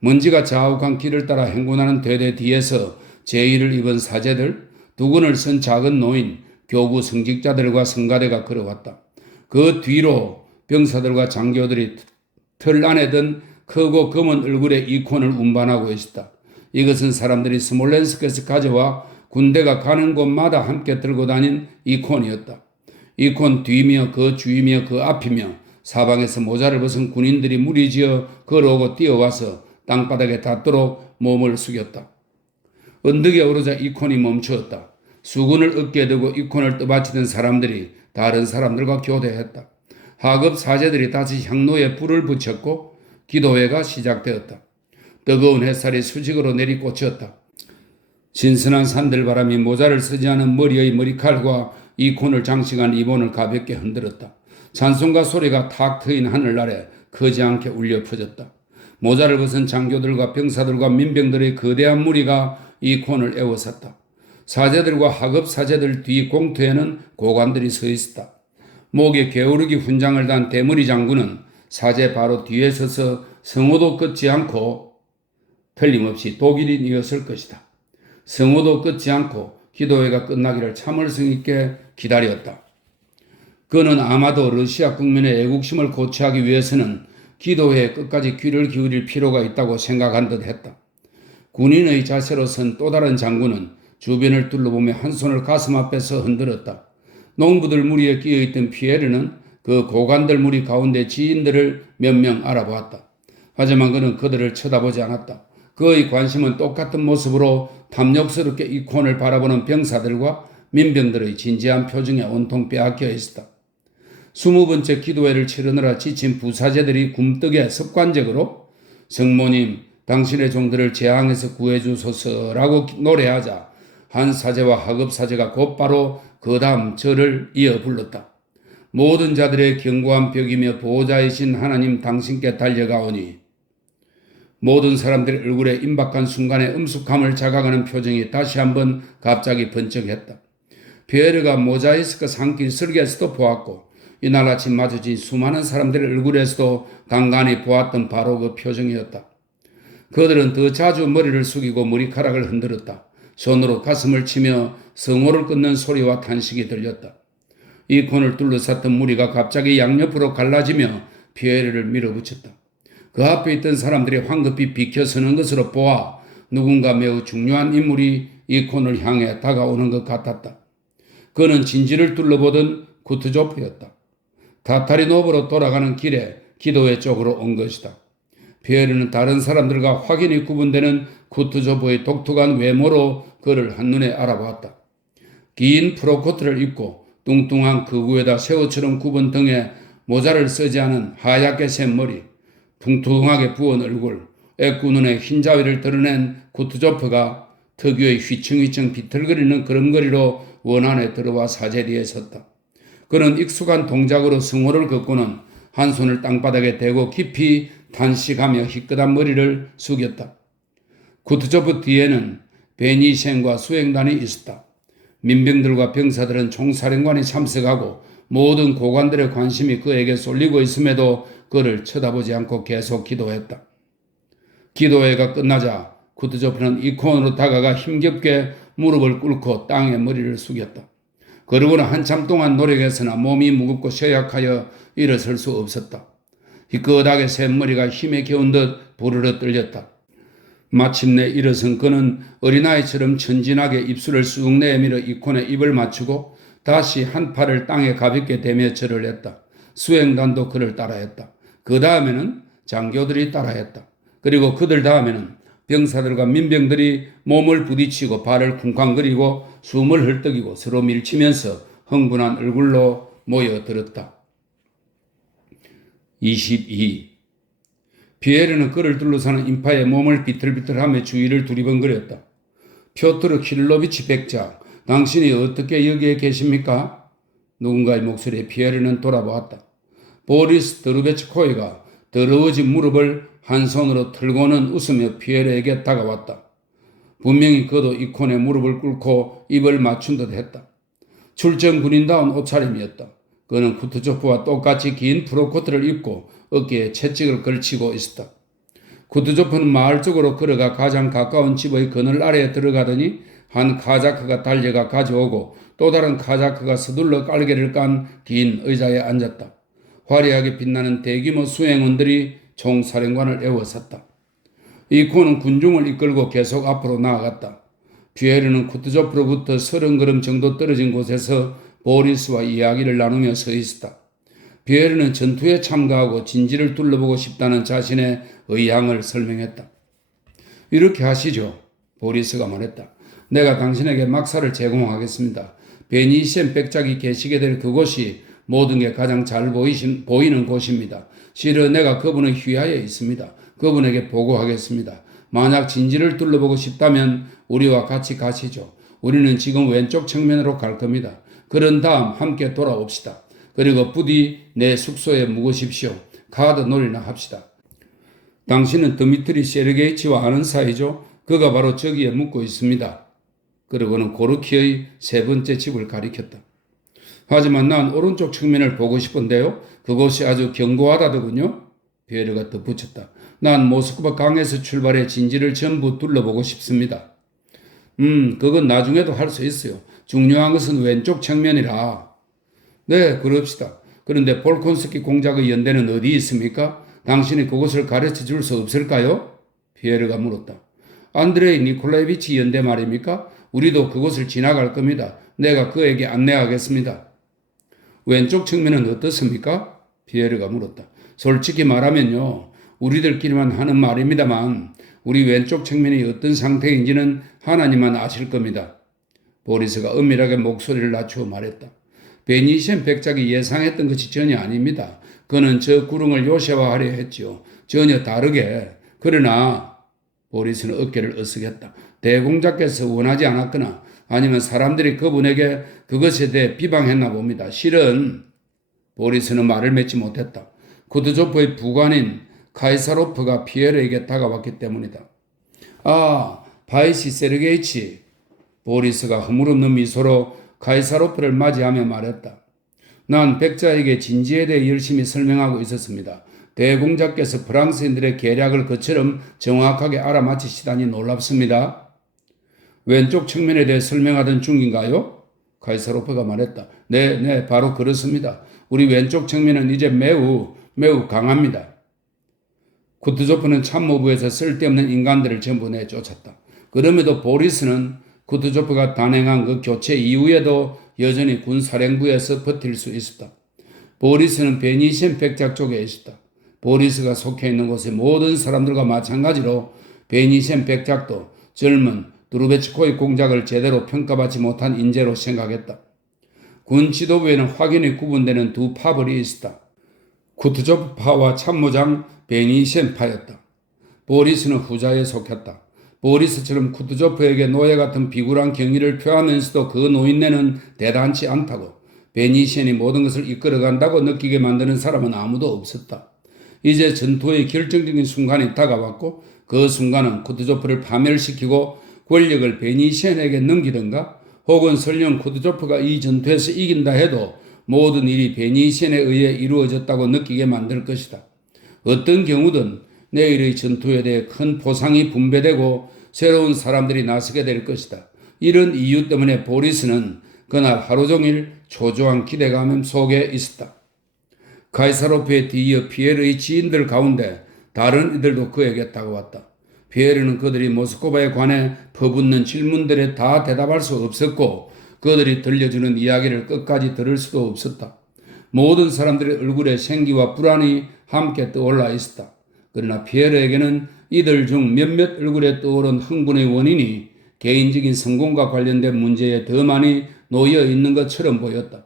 먼지가 자욱한 길을 따라 행군하는 대대 뒤에서 제의를 입은 사제들, 두건을 쓴 작은 노인, 교구 성직자들과 성가대가 걸어왔다. 그 뒤로 병사들과 장교들이 털 안에 든 크고 검은 얼굴의 이콘을 운반하고 있었다. 이것은 사람들이 스몰렌스크에서 가져와 군대가 가는 곳마다 함께 들고 다닌 이콘이었다. 이콘 뒤며 그 주위며 그 앞이며 사방에서 모자를 벗은 군인들이 무리지어 걸어오고 뛰어와서 땅바닥에 닿도록 몸을 숙였다. 언덕에 오르자 이콘이 멈추었다. 수군을 어깨에 두고 이콘을 떠받치던 사람들이 다른 사람들과 교대했다. 하급 사제들이 다시 향로에 불을 붙였고 기도회가 시작되었다. 뜨거운 햇살이 수직으로 내리꽂혔다. 신선한 산들바람이 모자를 쓰지 않은 머리의 머리칼과 이콘을 장식한 리본을 가볍게 흔들었다. 찬송가 소리가 탁 트인 하늘 아래 크지 않게 울려 퍼졌다. 모자를 벗은 장교들과 병사들과 민병들의 거대한 무리가 이콘을 에워쌌다. 사제들과 하급 사제들 뒤 공터에는 고관들이 서 있었다. 목에 게으르기 훈장을 단 대머리 장군은 사제 바로 뒤에 서서 성호도 끊지 않고 틀림없이 독일인이었을 것이다. 성호도 끊지 않고 기도회가 끝나기를 참을성 있게 기다렸다. 그는 아마도 러시아 국민의 애국심을 고취하기 위해서는 기도회에 끝까지 귀를 기울일 필요가 있다고 생각한 듯 했다. 군인의 자세로 선 또 다른 장군은 주변을 둘러보며 한 손을 가슴 앞에서 흔들었다. 농부들 무리에 끼어있던 피에르는 그 고관들 무리 가운데 지인들을 몇 명 알아보았다. 하지만 그는 그들을 쳐다보지 않았다. 그의 관심은 똑같은 모습으로 탐욕스럽게 이콘을 바라보는 병사들과 민병들의 진지한 표정에 온통 빼앗겨 있었다. 20번째 기도회를 치르느라 지친 부사제들이 굼뜨게 습관적으로 성모님 당신의 종들을 재앙에서 구해주소서라고 노래하자 한 사제와 하급 사제가 곧바로 그 다음 절을 이어 불렀다. 모든 자들의 견고한 벽이며 보호자이신 하나님 당신께 달려가오니. 모든 사람들의 얼굴에 임박한 순간에 음숙함을 자각하는 표정이 다시 한번 갑자기 번쩍했다. 피에르가 모자이스크 산길 설계에서도 보았고 이날 아침 마주친 수많은 사람들의 얼굴에서도 간간히 보았던 바로 그 표정이었다. 그들은 더 자주 머리를 숙이고 머리카락을 흔들었다. 손으로 가슴을 치며 성호를 끊는 소리와 탄식이 들렸다. 이콘을 둘러쌌던 무리가 갑자기 양옆으로 갈라지며 피에르를 밀어붙였다. 그 앞에 있던 사람들이 황급히 비켜서는 것으로 보아 누군가 매우 중요한 인물이 이콘을 향해 다가오는 것 같았다. 그는 진지를 둘러보던 쿠트조프였다. 타타리노브로 돌아가는 길에 기도회 쪽으로 온 것이다. 피에르는 다른 사람들과 확연히 구분되는 쿠트조프의 독특한 외모로 그를 한눈에 알아보았다. 긴 프로코트를 입고 뚱뚱한 극우에다 새우처럼 굽은 등에 모자를 쓰지 않은 하얗게 센 머리, 퉁퉁하게 부은 얼굴, 애꾸 눈에 흰 자위를 드러낸 쿠트조프가 특유의 휘청휘청 비틀거리는 걸음걸이로 원안에 들어와 사제 뒤에 섰다. 그는 익숙한 동작으로 성호를 걷고는 한 손을 땅바닥에 대고 깊이 탄식하며 희끗한 머리를 숙였다. 쿠트조프 뒤에는 베니셴과 수행단이 있었다. 민병들과 병사들은 총사령관이 참석하고 모든 고관들의 관심이 그에게 쏠리고 있음에도 그를 쳐다보지 않고 계속 기도했다. 기도회가 끝나자 쿠트조프는 이콘으로 다가가 힘겹게 무릎을 꿇고 땅에 머리를 숙였다. 그러고는 한참 동안 노력했으나 몸이 무겁고 쇠약하여 일어설 수 없었다. 희끗하게 센 머리가 힘에 겨운 듯 부르르 떨렸다. 마침내 일어선 그는 어린아이처럼 천진하게 입술을 쑥 내밀어 이콘에 입을 맞추고 다시 한 팔을 땅에 가볍게 대며 절을 했다. 수행단도 그를 따라했다. 그 다음에는 장교들이 따라했다. 그리고 그들 다음에는 병사들과 민병들이 몸을 부딪히고 발을 쿵쾅거리고 숨을 헐떡이고 서로 밀치면서 흥분한 얼굴로 모여들었다. 22. 피에르는 그를 둘러싸는 인파의 몸을 비틀비틀하며 주위를 두리번거렸다. 표트르 키릴로비치 백장, 당신이 어떻게 여기에 계십니까? 누군가의 목소리에 피에르는 돌아보았다. 보리스 드루베츠코이가 더러워진 무릎을 한 손으로 틀고는 웃으며 피에르에게 다가왔다. 분명히 그도 이콘의 무릎을 꿇고 입을 맞춘 듯 했다. 출정 군인다운 옷차림이었다. 그는 쿠트조프와 똑같이 긴 프로코트를 입고 어깨에 채찍을 걸치고 있었다. 쿠트조프는 마을 쪽으로 걸어가 가장 가까운 집의 그늘 아래에 들어가더니 한 카자크가 달려가 가져오고 또 다른 카자크가 서둘러 깔개를 깐 긴 의자에 앉았다. 화려하게 빛나는 대규모 수행원들이 총사령관을 에워쌌다. 이코는 군중을 이끌고 계속 앞으로 나아갔다. 피에르는 쿠트조프로부터 30걸음 정도 떨어진 곳에서 보리스와 이야기를 나누며 서 있었다. 피에르는 전투에 참가하고 진지를 둘러보고 싶다는 자신의 의향을 설명했다. 이렇게 하시죠. 보리스가 말했다. 내가 당신에게 막사를 제공하겠습니다. 베니시엔 백작이 계시게 될 그곳이 모든 게 가장 잘 보이는 곳입니다. 실은 내가 그분의 휘하에 있습니다. 그분에게 보고하겠습니다. 만약 진지를 둘러보고 싶다면 우리와 같이 가시죠. 우리는 지금 왼쪽 측면으로 갈 겁니다. 그런 다음 함께 돌아옵시다. 그리고 부디 내 숙소에 묵으십시오. 카드 놀이나 합시다. 당신은 드미트리 세르게이치와 아는 사이죠? 그가 바로 저기에 묵고 있습니다. 그러고는 고르키의 세 번째 집을 가리켰다. 하지만 난 오른쪽 측면을 보고 싶은데요. 그곳이 아주 견고하다더군요. 피에르가 덧붙였다. 난 모스크바 강에서 출발해 진지를 전부 둘러보고 싶습니다. 그건 나중에도 할 수 있어요. 중요한 것은 왼쪽 측면이라. 네, 그럽시다. 그런데 볼콘스키 공작의 연대는 어디 있습니까? 당신이 그곳을 가르쳐 줄 수 없을까요? 피에르가 물었다. 안드레이 니콜라이비치 연대 말입니까? 우리도 그곳을 지나갈 겁니다. 내가 그에게 안내하겠습니다. 왼쪽 측면은 어떻습니까? 피에르가 물었다. 솔직히 말하면요. 우리들끼리만 하는 말입니다만 우리 왼쪽 측면이 어떤 상태인지는 하나님만 아실 겁니다. 보리스가 은밀하게 목소리를 낮추어 말했다. 베니시엔 백작이 예상했던 것이 전혀 아닙니다. 그는 저 구릉을 요새화하려 했지요. 전혀 다르게. 그러나 보리스는 어깨를 으쓱했다. 대공자께서 원하지 않았거나 아니면 사람들이 그분에게 그것에 대해 비방했나 봅니다. 실은 보리스는 말을 맺지 못했다. 쿠드조프의 부관인 카이사로프가 피에르에게 다가왔기 때문이다. 아, 바이시 세르게이치. 보리스가 허물없는 미소로 카이사로프를 맞이하며 말했다. 난 백자에게 진지에 대해 열심히 설명하고 있었습니다. 대공자께서 프랑스인들의 계략을 그처럼 정확하게 알아맞히시다니 놀랍습니다. 왼쪽 측면에 대해 설명하던 중인가요? 카이사로프가 말했다. 네, 바로 그렇습니다. 우리 왼쪽 측면은 이제 매우 강합니다. 쿠트조프는 참모부에서 쓸데없는 인간들을 전부 내쫓았다. 그럼에도 보리스는 쿠트조프가 단행한 그 교체 이후에도 여전히 군사령부에서 버틸 수 있었다. 보리스는 베니시엔 백작 쪽에 있었다. 보리스가 속해 있는 곳의 모든 사람들과 마찬가지로 베니시엔 백작도 젊은 두루베치코의 공작을 제대로 평가받지 못한 인재로 생각했다. 군 지도부에는 확연히 구분되는 두 파벌이 있었다. 쿠트조프 파와 참모장 베니시엔 파였다. 보리스는 후자에 속했다. 보리스처럼 쿠트조프에게 노예 같은 비굴한 경의를 표하면서도 그 노인네는 대단치 않다고 베니시엔이 모든 것을 이끌어간다고 느끼게 만드는 사람은 아무도 없었다. 이제 전투의 결정적인 순간이 다가왔고 그 순간은 쿠트조프를 파멸시키고 권력을 베니시엔에게 넘기든가 혹은 설령 쿠트조프가 이 전투에서 이긴다 해도 모든 일이 베니시엔에 의해 이루어졌다고 느끼게 만들 것이다. 어떤 경우든 내일의 전투에 대해 큰 포상이 분배되고 새로운 사람들이 나서게 될 것이다. 이런 이유 때문에 보리스는 그날 하루 종일 초조한 기대감 속에 있었다. 카이사로프에 뒤이어 피에르의 지인들 가운데 다른 이들도 그에게 다가왔다. 피에르는 그들이 모스크바에 관해 퍼붓는 질문들에 다 대답할 수 없었고 그들이 들려주는 이야기를 끝까지 들을 수도 없었다. 모든 사람들의 얼굴에 생기와 불안이 함께 떠올라 있었다. 그러나 피에르에게는 이들 중 몇몇 얼굴에 떠오른 흥분의 원인이 개인적인 성공과 관련된 문제에 더 많이 놓여 있는 것처럼 보였다.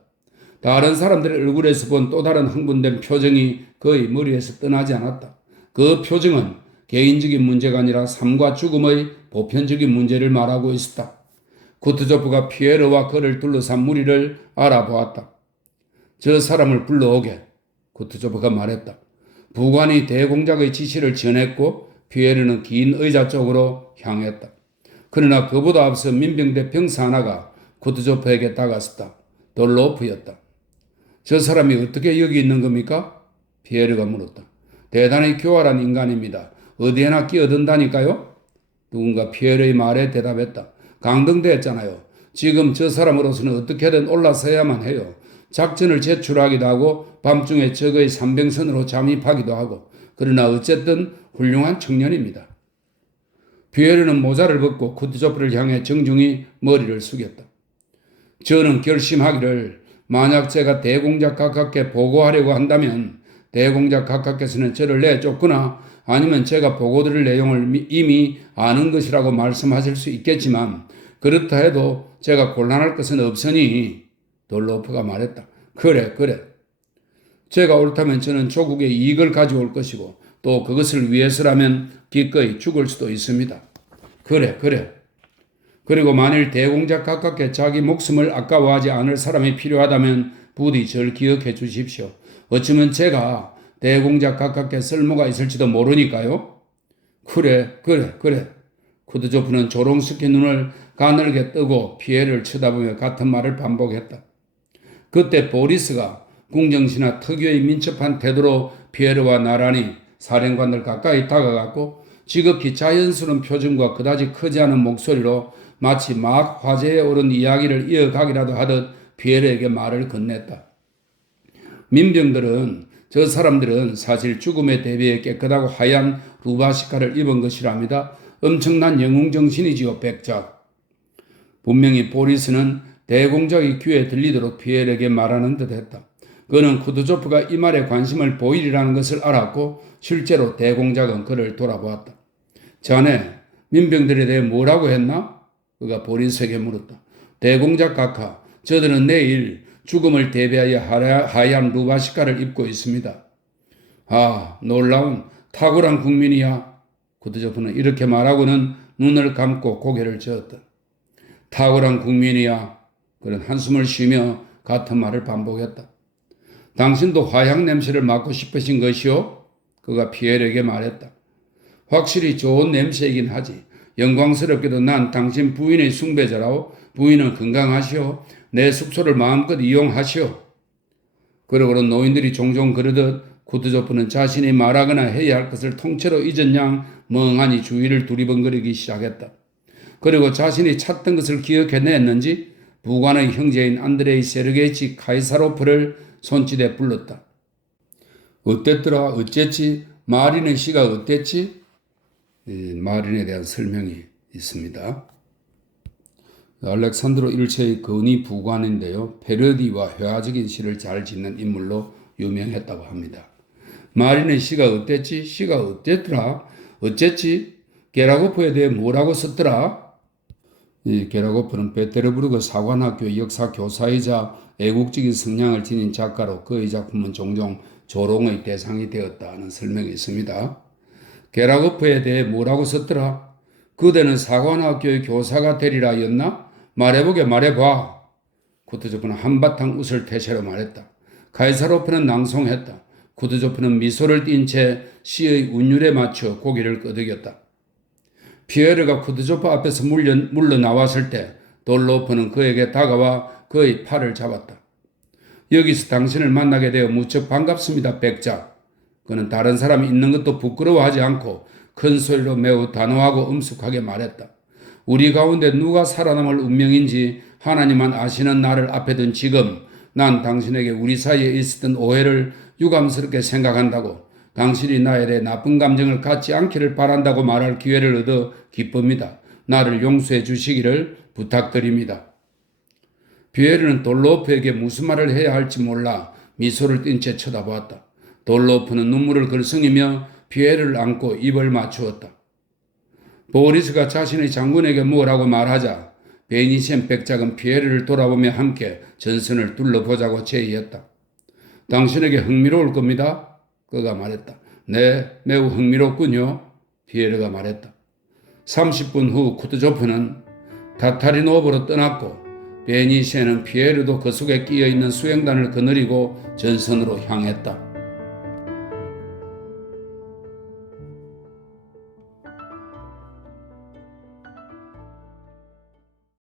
다른 사람들의 얼굴에서 본 또 다른 흥분된 표정이 그의 머리에서 떠나지 않았다. 그 표정은 개인적인 문제가 아니라 삶과 죽음의 보편적인 문제를 말하고 있었다. 쿠트조프가 피에르와 그를 둘러싼 무리를 알아보았다. 저 사람을 불러오게. 쿠트조프가 말했다. 부관이 대공작의 지시를 전했고 피에르는 긴 의자 쪽으로 향했다. 그러나 그보다 앞서 민병대 병사 하나가 쿠트조프에게 다가섰다. 돌로프였다. 저 사람이 어떻게 여기 있는 겁니까? 피에르가 물었다. 대단히 교활한 인간입니다. 어디에나 끼어든다니까요? 누군가 피에르의 말에 대답했다. 강등됐잖아요. 지금 저 사람으로서는 어떻게든 올라서야만 해요. 작전을 제출하기도 하고 밤중에 적의 산병선으로 잠입하기도 하고 그러나 어쨌든 훌륭한 청년입니다. 피에르는 모자를 벗고 쿠드조프를 향해 정중히 머리를 숙였다. 저는 결심하기를 만약 제가 대공작 각하께 보고하려고 한다면 대공작 각하께서는 저를 내쫓거나 아니면 제가 보고드릴 내용을 이미 아는 것이라고 말씀하실 수 있겠지만 그렇다 해도 제가 곤란할 것은 없으니 돌로프가 말했다. 그래. 제가 옳다면 저는 조국의 이익을 가져올 것이고 또 그것을 위해서라면 기꺼이 죽을 수도 있습니다. 그래. 그리고 만일 대공작 각하께 자기 목숨을 아까워하지 않을 사람이 필요하다면 부디 절 기억해 주십시오. 어쩌면 제가 대공작 각하께 쓸모가 있을지도 모르니까요. 그래. 쿠드조프는 조롱스키 눈을 가늘게 뜨고 피에르를 쳐다보며 같은 말을 반복했다. 그때 보리스가 궁정시나 특유의 민첩한 태도로 피에르와 나란히 사령관들 가까이 다가갔고 지극히 자연스러운 표정과 그다지 크지 않은 목소리로 마치 막 화제에 오른 이야기를 이어가기라도 하듯 피에르에게 말을 건넸다. 민병들은 저 사람들은 사실 죽음에 대비해 깨끗하고 하얀 루바시카를 입은 것이랍니다. 엄청난 영웅정신이지요, 백작. 분명히 보리스는 대공작의 귀에 들리도록 피에르에게 말하는 듯했다. 그는 쿠드조프가 이 말에 관심을 보이리라는 것을 알았고 실제로 대공작은 그를 돌아보았다. 자네 민병들에 대해 뭐라고 했나? 그가 보리스에게 물었다. 대공작 각하, 저들은 내일 죽음을 대비하여 하얀 루바시카를 입고 있습니다. 아, 놀라운 탁월한 국민이야. 쿠드조프는 이렇게 말하고는 눈을 감고 고개를 저었다. 탁월한 국민이야. 그는 한숨을 쉬며 같은 말을 반복했다. 당신도 화향 냄새를 맡고 싶으신 것이요? 그가 피에르에게 말했다. 확실히 좋은 냄새이긴 하지. 영광스럽게도 난 당신 부인의 숭배자라오. 부인은 건강하시오. 내 숙소를 마음껏 이용하시오. 그러고는 노인들이 종종 그러듯 쿠드조프는 자신이 말하거나 해야 할 것을 통째로 잊은 양 멍하니 주위를 두리번거리기 시작했다. 그리고 자신이 찾던 것을 기억해냈는지 부관의 형제인 안드레이 세르게이치 카이사로프를 손짓에 불렀다. 어땠더라? 어쨌지? 마린의 시가 어땠지? 마린에 대한 설명이 있습니다. 알렉산드로 1세의 근위 부관인데요. 패러디와 회화적인 시를 잘 짓는 인물로 유명했다고 합니다. 마린의 시가 어땠지? 시가 어땠더라? 어쨌지? 게라고프에 대해 뭐라고 썼더라? 이 게라고프는 베테르부르크 사관학교 역사 교사이자 애국적인 성향을 지닌 작가로 그의 작품은 종종 조롱의 대상이 되었다는 설명이 있습니다. 게라고프에 대해 뭐라고 썼더라? 그대는 사관학교의 교사가 되리라였나? 말해봐. 쿠드조프는 한바탕 웃을 태세로 말했다. 카이사로프는 낭송했다. 쿠드조프는 미소를 띤 채 시의 운율에 맞춰 고개를 끄덕였다. 피에르가 쿠드조프 앞에서 물러나왔을 때 돌로프는 그에게 다가와 그의 팔을 잡았다. 여기서 당신을 만나게 되어 무척 반갑습니다, 백작. 그는 다른 사람이 있는 것도 부끄러워하지 않고 큰 소리로 매우 단호하고 엄숙하게 말했다. 우리 가운데 누가 살아남을 운명인지 하나님만 아시는 나를 앞에 둔 지금 난 당신에게 우리 사이에 있었던 오해를 유감스럽게 생각한다고 당신이 나에 대해 나쁜 감정을 갖지 않기를 바란다고 말할 기회를 얻어 기쁩니다. 나를 용서해 주시기를 부탁드립니다. 피에르는 돌로프에게 무슨 말을 해야 할지 몰라 미소를 띤 채 쳐다보았다. 돌로프는 눈물을 글썽이며 피에르를 안고 입을 맞추었다. 보리스가 자신의 장군에게 뭐라고 말하자 베니시엔 백작은 피에르를 돌아보며 함께 전선을 둘러보자고 제의했다. 당신에게 흥미로울 겁니다. 그가 말했다. 네, 매우 흥미롭군요. 피에르가 말했다. 30분 후 쿠드조프는 타타리노브로 떠났고 베니시엔은 피에르도 그 속에 끼어있는 수행단을 거느리고 전선으로 향했다.